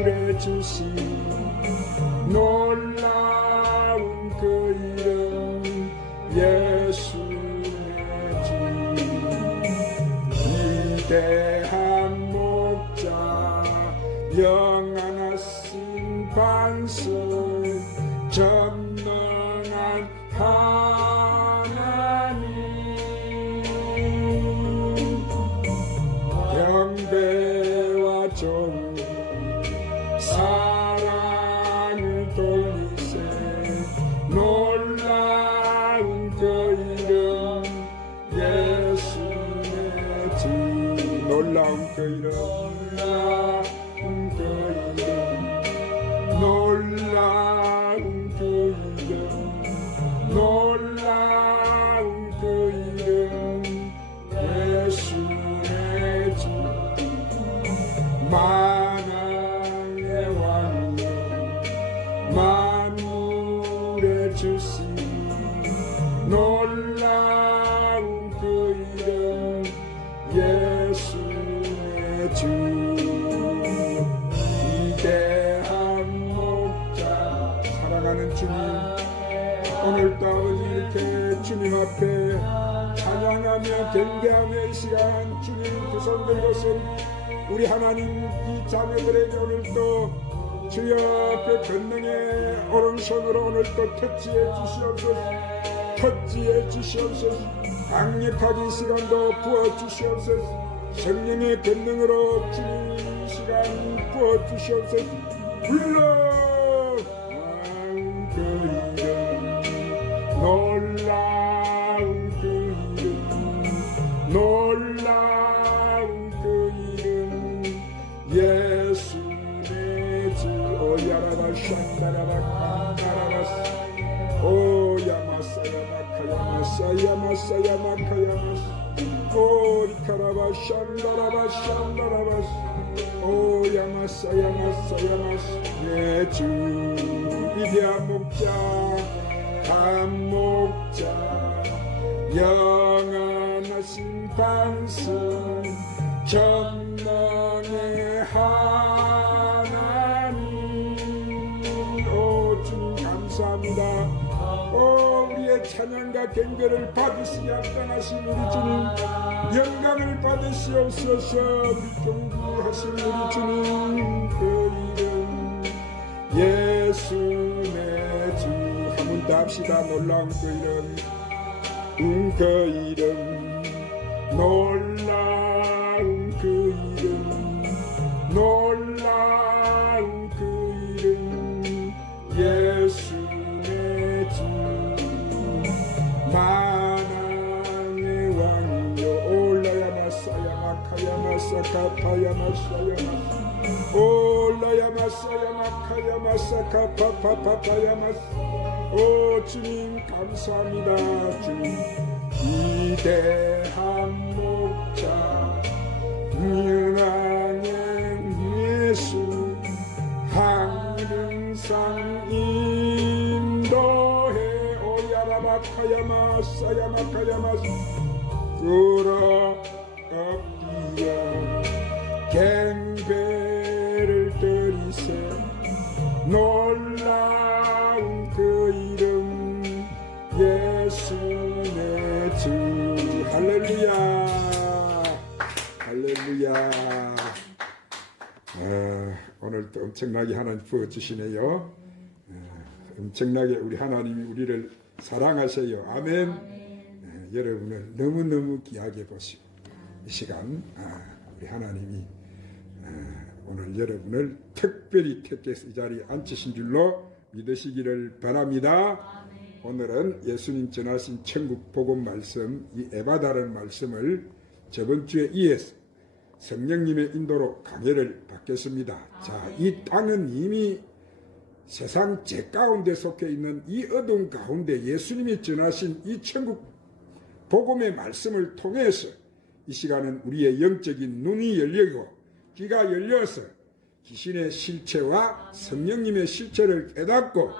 만물에 주신 놀라운 그 이름 예수의 주. 위대한 목자 영원하신 반석 전능한 하나님 영배와 종 사랑을 돌리세 놀라운 그 이름 예수의 주. 놀라운 그 이름 놀라운 그 이름 놀라운 그 이름 예수의 주. 만왕의 왕이여 만물의 주신 놀라운 그 이름 예수의 주. 위대한 목자 사랑하는 주님, 오늘도 아버지 이렇게 주님 앞에 찬양하며 경배하며 이 시간 주님 두 손 들고선 우리 하나님 이 자녀들에게 오늘도 주여 그 권능의 오른손으로 오늘도 터치해 주시옵소서. 터치해 주시옵소서. 강력하게 이 시간도 부어주시옵소서. 성령의 권능으로 주님 이 시간 부어주시옵소서. 놀라운 그 이름 놀라운 그 이름 놀라운 그 이름 예수의 주. 오야라바 샨다라바 칸다라바스 오야마사야마카야마사야마사야마카야마스 오리카라바 샨다라바 샨다라바스 오야마사야마사야마스 예주. 위대한 목자 한 목자 영원하신 반석 전능의 하나님. 오 주님 감사합니다. 오 우리의 찬양과 경배를 받으시기 합당하신 우리 주님 영광을 받으시옵소서. 우리 존귀하신 우리 주님 그 이름 예수의 주. 한 번 더 합시다. 놀라운 그 이름 그 이름 놀라운 그 이름 놀라운 그 이름 예수의 주. 만왕의 왕이여 올라야마사야마카야마사카파야마사야마 올라야마사야마카야마사카파파파파야마스. 오 주님 감사합니다. 주님 위대한 목자 영원의 예수 항상 인도해 오야라마카야마사야마카야마스 끌어엎디어 경배를 드리세 놀라운 그 이름 예수의 주. 할렐루야 할렐루야. 오늘도 엄청나게 하나님 부어주시네요. 엄청나게 우리 하나님이 우리를 사랑하세요. 아멘. 여러분을 너무너무 귀하게 보시고 이 시간 우리 하나님이 오늘 여러분을 특별히 택해서 이 자리에 앉히신 줄로 믿으시기를 바랍니다. 오늘은 예수님 전하신 천국 복음 말씀 이 에바다라는 말씀을 저번 주에 이어서 성령님의 인도로 강해를 받겠습니다. 자, 이 땅은 이미 세상 제가운데 속해 있는 이 어두운 가운데 예수님이 전하신 이 천국 복음의 말씀을 통해서 이 시간은 우리의 영적인 눈이 열리고 귀가 열려서 귀신의 실체와 성령님의 실체를 깨닫고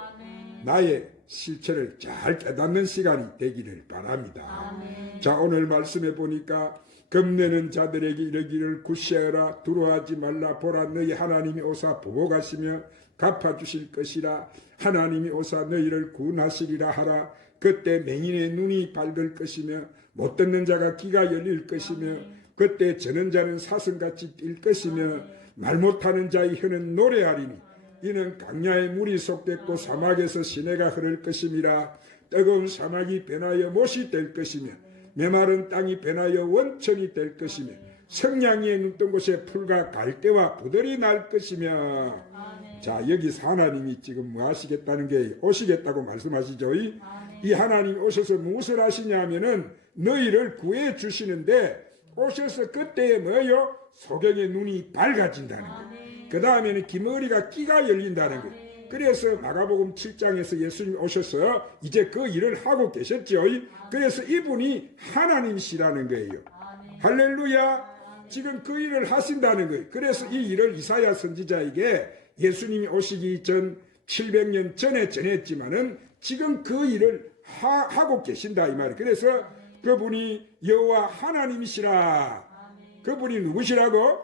나의 실체를 잘 깨닫는 시간이 되기를 바랍니다. 자, 오늘 말씀해 보니까 겁내는 자들에게 이르기를 굿세어라 두려워하지 말라 보라 너희 하나님이 오사 보복하시며 갚아주실 것이라 하나님이 오사 너희를 구원하시리라 하라. 그때 맹인의 눈이 밝을 것이며 못 듣는 자가 귀가 열릴 것이며 그때 저는 자는 사슴같이 뛸 것이며 말 못하는 자의 혀는 노래하리니 이는 강야의 물이 솟겠고 사막에서 시내가 흐를 것임이라. 뜨거운 사막이 변하여 못이 될 것이며 메마른 땅이 변하여 원천이 될 것이며 성냥이에 눈뜬 곳에 풀과 갈대와 부들이 날 것이며. 자, 여기서 하나님이 지금 뭐 하시겠다는 게 오시겠다고 말씀하시죠. 이 하나님이 오셔서 무엇을 하시냐 하면은 너희를 구해 주시는데 오셔서 그때에 뭐요? 소경의 눈이 밝아진다는 거예요. 그 다음에는 귀머리가 끼가 열린다는 거예요. 그래서 마가복음 7장에서 예수님이 오셔서 이제 그 일을 하고 계셨죠. 그래서 이분이 하나님이시라는 거예요. 할렐루야. 지금 그 일을 하신다는 거예요. 그래서 이 일을 이사야 선지자에게 예수님이 오시기 전 700년 전에 전했지만은 지금 그 일을 하고 계신다 이 말이에요. 그래서 그분이 여호와 하나님이시라. 그분이 누구시라고?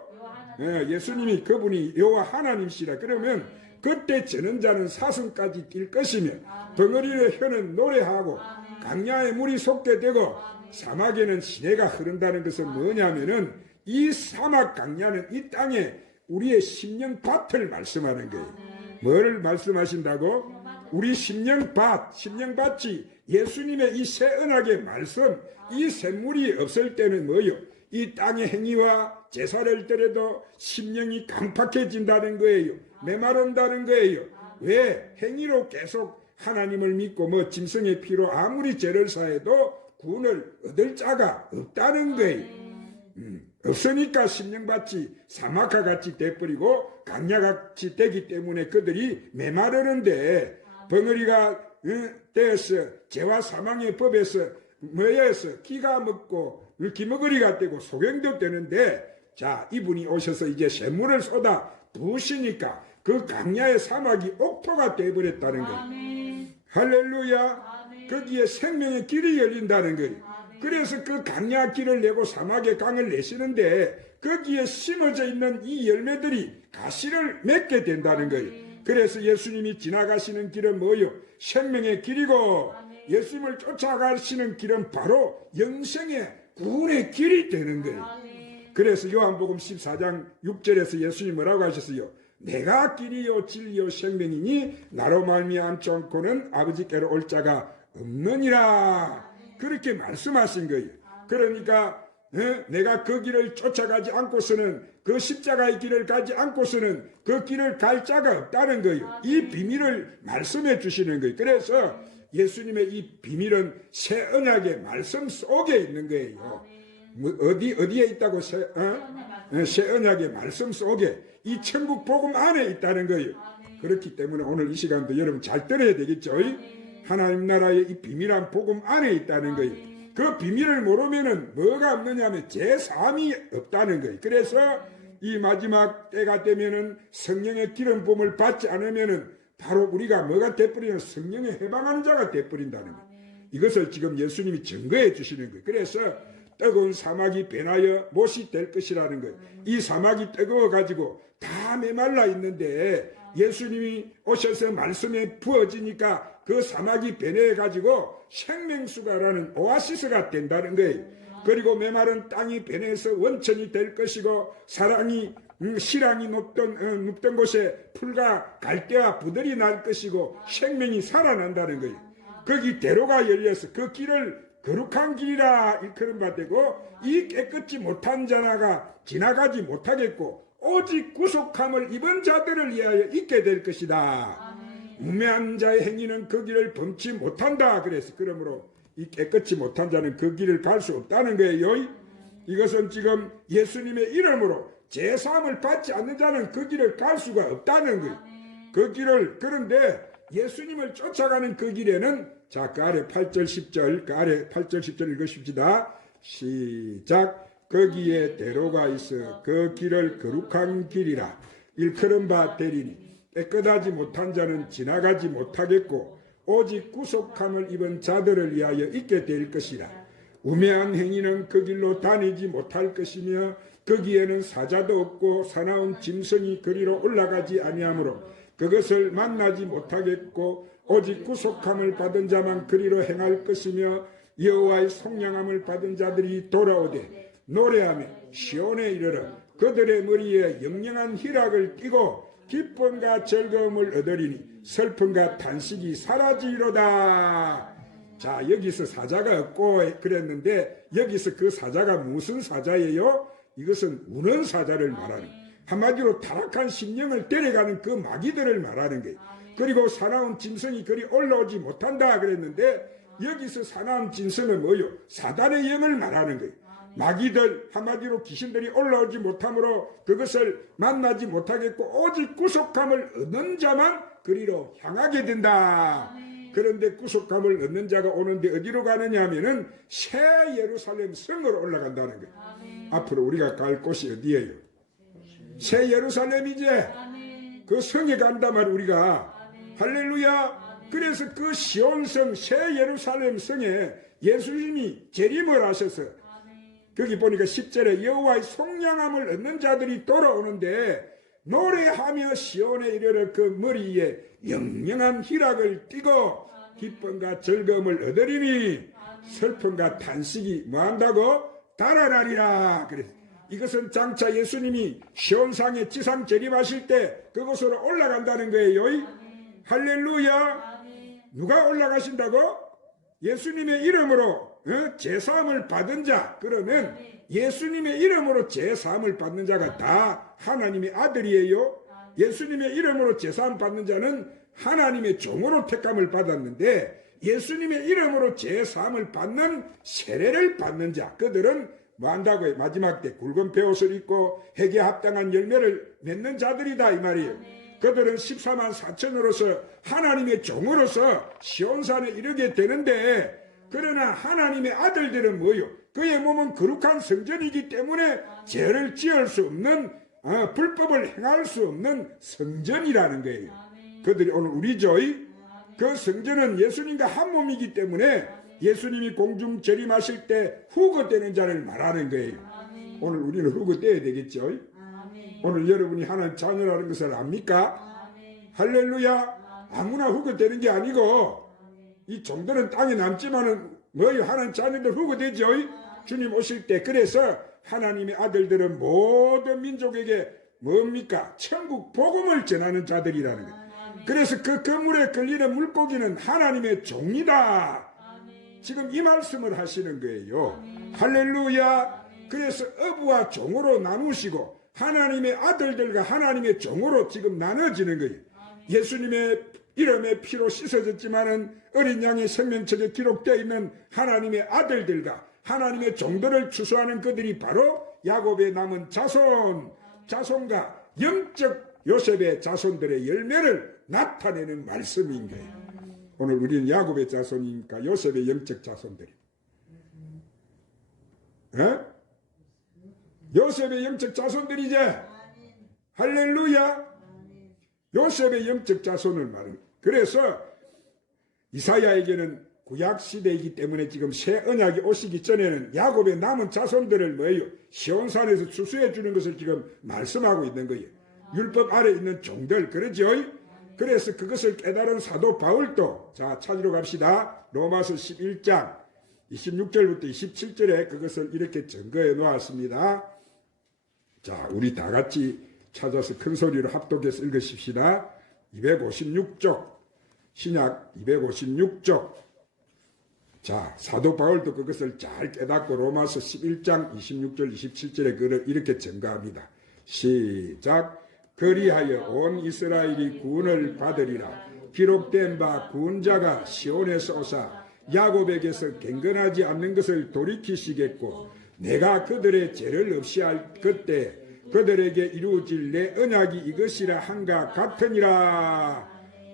예수님이 그분이 여호와 하나님이시라. 그러면 그때 저는 자는 사슴까지 뛸 것이며 덩어리의 혀는 노래하고 강야의 물이 솟게 되고 사막에는 시내가 흐른다는 것은 뭐냐면은 이 사막 강야는 이 땅에 우리의 심령밭을 말씀하는 거예요. 뭐를 말씀하신다고? 우리 심령밭이 예수님의 이 새 언약의 말씀, 이 샘물이 없을 때는 뭐요? 이 땅의 행위와 제사를 드려도 심령이 강팍해진다는 거예요. 메마른다는 거예요. 왜? 행위로 계속 하나님을 믿고 뭐 짐승의 피로 아무리 죄를 사해도 구원을 얻을 자가 없다는 거예요. 없으니까 심령밭이 사막과 같이 돼버리고 강야같이 되기 때문에 그들이 메마르는데 벙어리가 되어서 죄와 사망의 법에서 뭐에서 기가 먹고 기머거리가 되고 소경도 되는데 자 이분이 오셔서 이제 샘물을 쏟아 부으시니까 그 강야의 사막이 옥토가 되어버렸다는 거예요. 할렐루야. 거기에 생명의 길이 열린다는 거예요. 그래서 그 강야 길을 내고 사막의 강을 내시는데 거기에 심어져 있는 이 열매들이 가시를 맺게 된다는 거예요. 그래서 예수님이 지나가시는 길은 뭐요? 생명의 길이고 예수님을 쫓아가시는 길은 바로 영생의 구원의 길이 되는 거예요. 그래서 요한복음 14장 6절에서 예수님이 뭐라고 하셨어요? 내가 길이요 진리요 생명이니 나로 말미암지 않고는 아버지께로 올 자가 없느니라. 그렇게 말씀하신 거예요. 그러니까 내가 그 길을 쫓아가지 않고서는 그 십자가의 길을 가지 않고서는 그 길을 갈 자가 없다는 거예요. 이 비밀을 말씀해 주시는 거예요. 그래서 예수님의 이 비밀은 새 언약의 말씀 속에 있는 거예요. 어디에 있다고 새 언약의 말씀 속에 이 천국 복음 안에 있다는 거예요. 그렇기 때문에 오늘 이 시간도 여러분 잘 들어야 되겠죠. 하나님 나라의 이 비밀한 복음 안에 있다는 거예요. 그 비밀을 모르면은 뭐가 없느냐면 제사함이 없다는 거예요. 그래서 이 마지막 때가 되면은 성령의 기름 부음을 받지 않으면은 바로 우리가 뭐가 돼버리는 성령에 해방하는 자가 돼버린다는 거예요. 이것을 지금 예수님이 증거해 주시는 거예요. 그래서 뜨거운 사막이 변하여 못이 될 것이라는 거예요. 이 사막이 뜨거워 가지고 다 메말라 있는데 예수님이 오셔서 말씀에 부어지니까 그 사막이 변해 가지고 생명수가라는 오아시스가 된다는 거예요. 그리고 메마른 땅이 변해서 원천이 될 것이고 실랑이 높던 곳에 풀과 갈대와 부들이 날 것이고 생명이 살아난다는 거예요. 거기 대로가 열려서 그 길을 거룩한 길이라 일컬음 받되고 이 깨끗이 못한 자나가 지나가지 못하겠고 오직 구속함을 입은 자들을 위하여 있게 될 것이다. 무매한 자의 행위는 그 길을 범치 못한다. 그래서 그러므로 이 깨끗이 못한 자는 그 길을 갈 수 없다는 거예요. 이것은 지금 예수님의 이름으로 제사함을 받지 않는 자는 그 길을 갈 수가 없다는 거예요. 그 길을 그런데 예수님을 쫓아가는 그 길에는 자, 그 아래 8절 10절 그 아래 8절 10절 읽으십시다. 시작. 거기에 대로가 있어 그 길을 거룩한 길이라 일컬음 바 되리니 깨끗하지 못한 자는 지나가지 못하겠고 오직 구속함을 입은 자들을 위하여 있게 될 것이라. 우매한 행위는 그 길로 다니지 못할 것이며 거기에는 사자도 없고 사나운 짐승이 그리로 올라가지 아니하므로 그것을 만나지 못하겠고 오직 구속함을 받은 자만 그리로 행할 것이며 여호와의 속량함을 받은 자들이 돌아오되 노래하며 시온에 이르러 그들의 머리에 영영한 희락을 띠고 기쁨과 즐거움을 얻으리니 슬픔과 탄식이 사라지리로다. 자, 여기서 사자가 없고 그랬는데 여기서 그 사자가 무슨 사자예요? 이것은 우는 사자를 말하는, 한마디로 타락한 심령을 데려가는 그 마귀들을 말하는 거예요. 그리고 사나운 짐승이 그리 올라오지 못한다 그랬는데 여기서 사나운 짐승은 뭐요? 사단의 영을 말하는 거예요. 마귀들, 한마디로 귀신들이 올라오지 못하므로 그것을 만나지 못하겠고 오직 구속함을 얻는 자만 그리로 향하게 된다. 그런데 구속함을 얻는 자가 오는데 어디로 가느냐 하면은 새 예루살렘 성으로 올라간다는 거예요. 앞으로 우리가 갈 곳이 어디예요? 새 예루살렘이제. 그 성에 간단 말이에요. 우리가 할렐루야. 그래서 그 시온성 새 예루살렘 성에 예수님이 재림을 하셔서 거기 보니까 10절에 여호와의 속량함을 얻는 자들이 돌아오는데 노래하며 시온에 이르러 그 머리에 영영한 희락을 띠고 기쁨과 즐거움을 얻으리니 슬픔과 탄식이 뭐한다고? 달아나리라. 그래. 이것은 장차 예수님이 시온상에 지상 재림하실 때 그곳으로 올라간다는 거예요. 할렐루야. 누가 올라가신다고? 예수님의 이름으로 제사함을 받은 자. 그러면 예수님의 이름으로 제사함을 받는 자가 다 하나님의 아들이에요. 예수님의 이름으로 제사함 받는 자는 하나님의 종으로 택함을 받았는데 예수님의 이름으로 제사함을 받는 세례를 받는 자, 그들은 뭐 한다고요? 마지막 때 굵은 베옷을 입고 회개에 합당한 열매를 맺는 자들이다 이 말이에요. 그들은 14만 4천으로서 하나님의 종으로서 시온산에 이르게 되는데 그러나 하나님의 아들들은 뭐요? 그의 몸은 거룩한 성전이기 때문에 죄를 지을 수 없는 불법을 행할 수 없는 성전이라는 거예요. 그들이 오늘 우리죠. 그 성전은 예수님과 한 몸이기 때문에 예수님이 공중 재림하실 때 후거되는 자를 말하는 거예요. 오늘 우리는 후거되어야 되겠죠. 오늘 여러분이 하나님 자녀라는 것을 압니까? 할렐루야. 아무나 후거되는 게 아니고 이 종들은 땅에 남지만은 뭐요? 하나님 자녀들 후거되죠. 주님 오실 때. 그래서 하나님의 아들들은 모든 민족에게 뭡니까? 천국 복음을 전하는 자들이라는 거예요. 그래서 그 건물에 걸리는 물고기는 하나님의 종이다. 지금 이 말씀을 하시는 거예요. 할렐루야. 그래서 어부와 종으로 나누시고 하나님의 아들들과 하나님의 종으로 지금 나눠지는 거예요. 예수님의 이름의 피로 씻어졌지만은 어린 양의 생명책에 기록되어 있는 하나님의 아들들과 하나님의 종들을 추수하는 그들이 바로 야곱의 남은 자손과 영적 요셉의 자손들의 열매를 나타내는 말씀인 거예요. 오늘 우리는 야곱의 자손이니까 요셉의 영적 자손들이. 요셉의 영적 자손들이제. 할렐루야. 요셉의 영적 자손을 말합니다. 그래서 이사야에게는 구약시대이기 때문에 지금 새 언약이 오시기 전에는 야곱의 남은 자손들을 뭐예요? 시온산에서 추수해 주는 것을 지금 말씀하고 있는 거예요. 율법 아래 있는 종들, 그러죠? 그래서 그것을 깨달은 사도 바울도, 자, 찾으러 갑시다. 로마서 11장 26절부터 27절에 그것을 이렇게 증거해 놓았습니다. 자, 우리 다 같이 찾아서 큰 소리로 합독해서 읽으십시다. 256쪽, 신약 256쪽. 자, 사도 바울도 그것을 잘 깨닫고 로마서 11장 26절 27절에 그를 이렇게 증거합니다. 시작. 그리하여 온 이스라엘이 구원을 받으리라. 기록된 바 구원자가 시온에서 오사 야곱에게서 갱건하지 않는 것을 돌이키시겠고 내가 그들의 죄를 없이 할 그때 그들에게 이루어질 내 언약이 이것이라 한가 같으니라.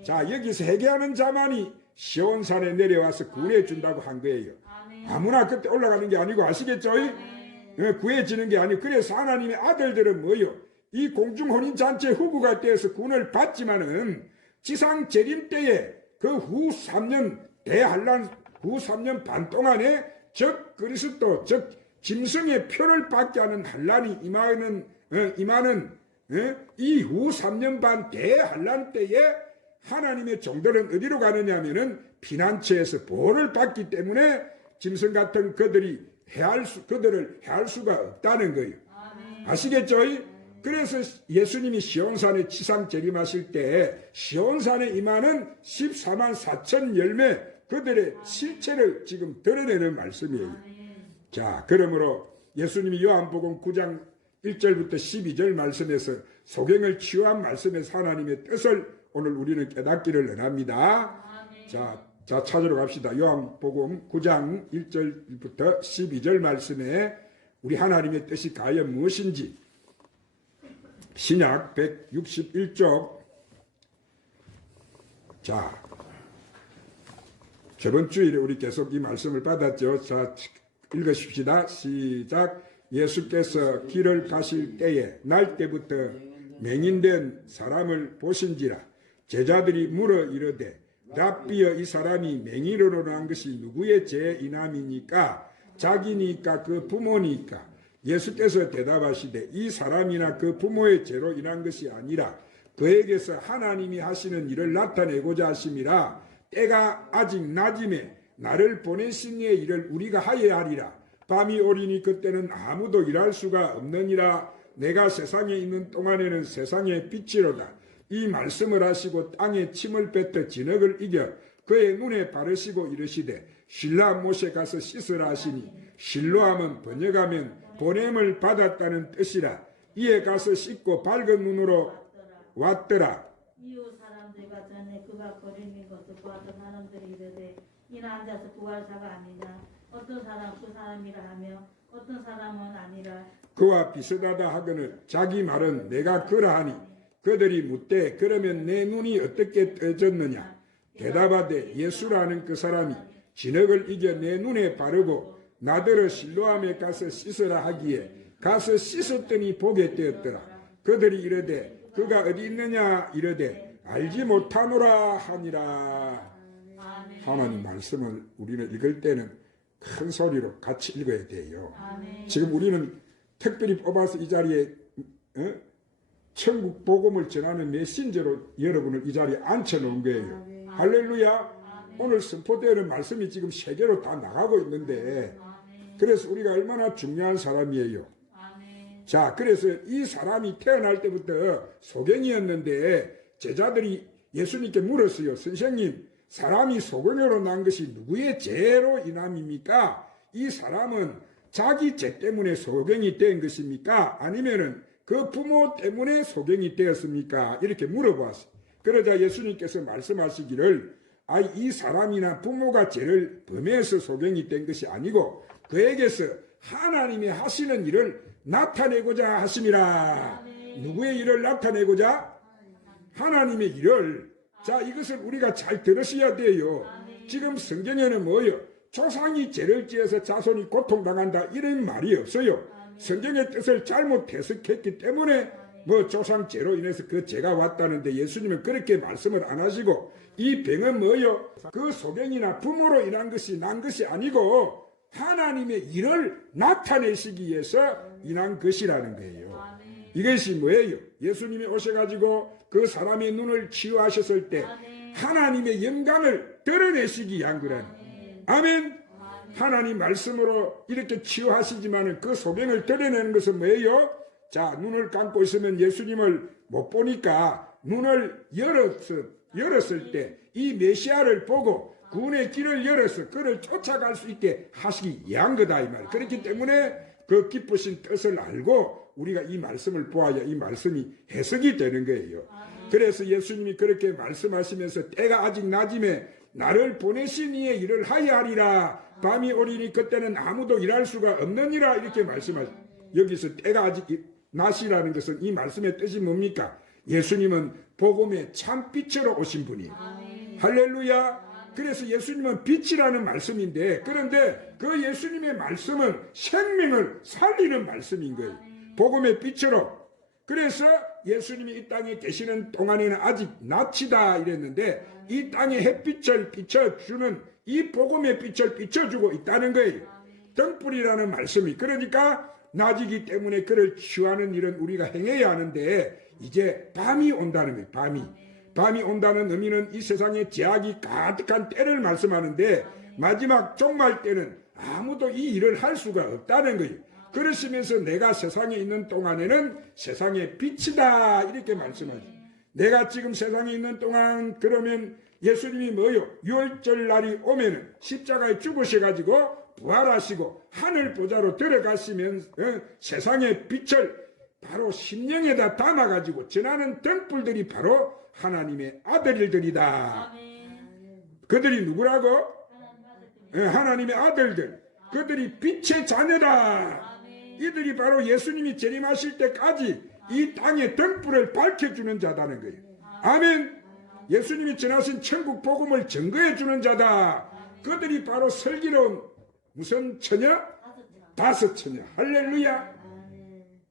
자, 여기서 회개하는 자만이 시온산에 내려와서 구원해 준다고 한 거예요. 아무나 그때 올라가는 게 아니고 아시겠죠? 구해지는 게 아니고. 그래서 하나님의 아들들은 뭐예요? 이 공중혼인잔치 후보가 되어서 구원을 받지만은 지상 재림 때에 그 후 3년 대환란 후 3년 반 동안에 즉 그리스도 즉 짐승의 표를 받게 하는 환란이 임하는 이후 3년 반 대환란 때에 하나님의 종들은 어디로 가느냐 하면은 피난처에서 보호를 받기 때문에 짐승 같은 그들을 해할 수가 없다는 거예요. 아시겠죠? 그래서 예수님이 시온산에 치상 재림하실 때 시온산에 임하는 14만 4천 열매 그들의 실체를 지금 드러내는 말씀이에요. 자, 그러므로 예수님이 요한복음 9장 1절부터 12절 말씀에서 소경을 치유한 말씀에서 하나님의 뜻을 오늘 우리는 깨닫기를 원합니다. 자, 찾으러 갑시다. 요한복음 9장 1절부터 12절 말씀에 우리 하나님의 뜻이 과연 무엇인지 신약 161쪽. 자, 저번 주일에 우리 계속 이 말씀을 받았죠. 자, 읽으십시다. 시작. 예수께서 길을 가실 때에 날 때부터 맹인된 사람을 보신지라. 제자들이 물어 이르되 랍비여 이 사람이 맹인으로 난 것이 누구의 죄이남이니까? 자기니까 그 부모니까? 예수께서 대답하시되 이 사람이나 그 부모의 죄로 인한 것이 아니라 그에게서 하나님이 하시는 일을 나타내고자 하심이라. 때가 아직 낮임에 나를 보내신 이의 일을 우리가 하여야 하리라. 밤이 오리니 그때는 아무도 일할 수가 없느니라. 내가 세상에 있는 동안에는 세상의 빛이로다. 이 말씀을 하시고 땅에 침을 뱉어 진흙을 이겨 그의 눈에 바르시고 이르시되 실로암 못에 가서 씻으라 하시니 실로암은 번역하면 보냄을 받았다는 뜻이라. 이에 가서 씻고 밝은 눈으로 왔더라. 이웃 사람들과 전에 그가 거리는 것을 보았던 사람들이 이르되 이는 앉아서 부활사가 아니냐. 어떤 사람 그 사람이라 하며 어떤 사람은 아니라. 그와 비슷하다 하거늘 자기 말은 내가 그러하니 그들이 묻되 그러면 내 눈이 어떻게 떠졌느냐. 대답하되 예수라는 그 사람이 진흙을 이겨 내 눈에 바르고 나더러 실로암에 가서 씻으라 하기에 가서 씻었더니 보게 되었더라. 그들이 이르되 그가 어디 있느냐 이르되 알지 못하노라 하니라. 하나님 말씀을 우리는 읽을 때는 큰 소리로 같이 읽어야 돼요. 지금 우리는 특별히 뽑아서 이 자리에 천국 복음을 전하는 메신저로 여러분을 이 자리에 앉혀놓은 거예요. 할렐루야. 오늘 선포되는 말씀이 지금 세계로 다 나가고 있는데 그래서 우리가 얼마나 중요한 사람이에요. 자, 그래서 이 사람이 태어날 때부터 소경이었는데 제자들이 예수님께 물었어요. 선생님, 사람이 소경으로 난 것이 누구의 죄로 인함입니까? 이 사람은 자기 죄 때문에 소경이 된 것입니까? 아니면은 그 부모 때문에 소경이 되었습니까? 이렇게 물어보았어요. 그러자 예수님께서 말씀하시기를 이 사람이나 부모가 죄를 범해서 소경이 된 것이 아니고 그에게서 하나님이 하시는 일을 나타내고자 하심이라. 누구의 일을 나타내고자? 하나님의 일을. 자, 이것을 우리가 잘 들으셔야 돼요. 지금 성경에는 뭐예요? 조상이 죄를 지어서 자손이 고통당한다 이런 말이 없어요. 성경의 뜻을 잘못 해석했기 때문에 조상 죄로 인해서 그 죄가 왔다는데 예수님은 그렇게 말씀을 안 하시고 이 병은 뭐예요? 그 소경이나 부모로 인한 것이 난 것이 아니고 하나님의 일을 나타내시기 위해서 인한 것이라는 거예요. 이것이 뭐예요? 예수님이 오셔가지고 그 사람의 눈을 치유하셨을 때 하나님의 영광을 드러내시기 위한 거라는. 아멘. 하나님 말씀으로 이렇게 치유하시지만 그 소경을 드러내는 것은 뭐예요? 자, 눈을 감고 있으면 예수님을 못 보니까 눈을 열었을 때 이 메시아를 보고 구원의 길을 열어서 그를 쫓아갈 수 있게 하시기 위한 거다 이 말. 그렇기 때문에 그 기쁘신 뜻을 알고 우리가 이 말씀을 보아야 이 말씀이 해석이 되는 거예요. 그래서 예수님이 그렇게 말씀하시면서 때가 아직 낮임에 나를 보내신 이의 일을 하여야 하리라. 밤이 오리니 그때는 아무도 일할 수가 없느니라. 이렇게 말씀하십니다. 여기서 때가 아직 낮이라는 것은 이 말씀의 뜻이 뭡니까? 예수님은 복음의 참빛으로 오신 분이에요. 할렐루야. 그래서 예수님은 빛이라는 말씀인데 그런데 그 예수님의 말씀은 생명을 살리는 말씀인 거예요. 복음의 빛으로. 그래서 예수님이 이 땅에 계시는 동안에는 아직 낮이다 이랬는데 이 땅에 햇빛을 비춰주는 이 복음의 빛을 비춰주고 있다는 거예요. 등불이라는 말씀이 그러니까 낮이기 때문에 그를 취하는 일은 우리가 행해야 하는데 이제 밤이 온다는 거예요. 밤이 온다는 의미는 이 세상에 제약이 가득한 때를 말씀하는데 마지막 종말 때는 아무도 이 일을 할 수가 없다는 거예요. 그러시면서 내가 세상에 있는 동안에는 세상의 빛이다 이렇게 말씀하죠. 내가 지금 세상에 있는 동안 그러면 예수님이 뭐요? 유월절 날이 오면은 십자가에 죽으셔가지고 부활하시고 하늘 보좌로 들어가시면 세상의 빛을 바로 심령에다 담아가지고 전하는 등불들이 바로 하나님의 아들들이다. 그들이 누구라고? 하나님의 아들들. 그들이 빛의 자녀다. 이들이 바로 예수님이 재림하실 때까지 이 땅의 등불을 밝혀주는 자다는 거예요. 아멘. 예수님이 전하신 천국 복음을 증거해 주는 자다. 그들이 바로 슬기로운 무슨 처녀? 다섯 처녀. 할렐루야.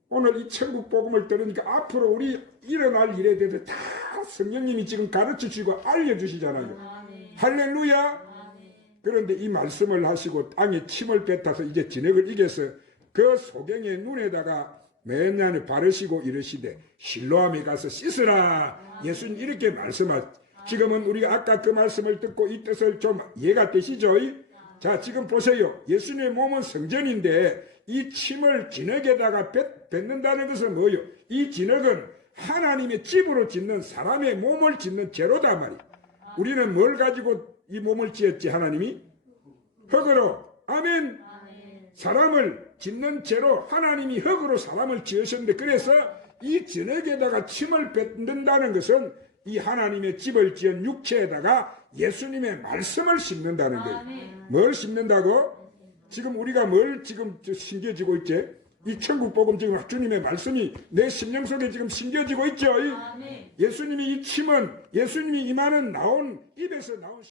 오늘 이 천국 복음을 들으니까 앞으로 우리 일어날 일에 대해서 다 성령님이 지금 가르쳐 주시고 알려주시잖아요. 할렐루야. 그런데 이 말씀을 하시고 땅에 침을 뱉어서 이제 진흙을 이겨서 그 소경의 눈에다가 맨날 바르시고 이러시되 실로암에 가서 씻으라. 예수님 이렇게 말씀하죠. 지금은 우리가 아까 그 말씀을 듣고 이 뜻을 좀 이해가 되시죠? 자, 지금 보세요. 예수님의 몸은 성전인데 이 침을 진흙에다가 뱉는다는 것은 뭐예요? 이 진흙은 하나님의 집으로 짓는 사람의 몸을 짓는 재료다 말이에요. 우리는 뭘 가지고 이 몸을 지었지? 하나님이? 흙으로. 아멘. 사람을 짓는 재로 하나님이 흙으로 사람을 지으셨는데 그래서 이 진흙에다가 침을 뱉는다는 것은 이 하나님의 집을 지은 육체에다가 예수님의 말씀을 심는다는 거예요. 뭘 심는다고? 지금 우리가 뭘 지금 심겨지고 있지? 이 천국 복음 지금 주님의 말씀이 내 심령 속에 지금 심겨지고 있죠. 예수님이 이 침은 예수님이 임하는 나온 입에서 나온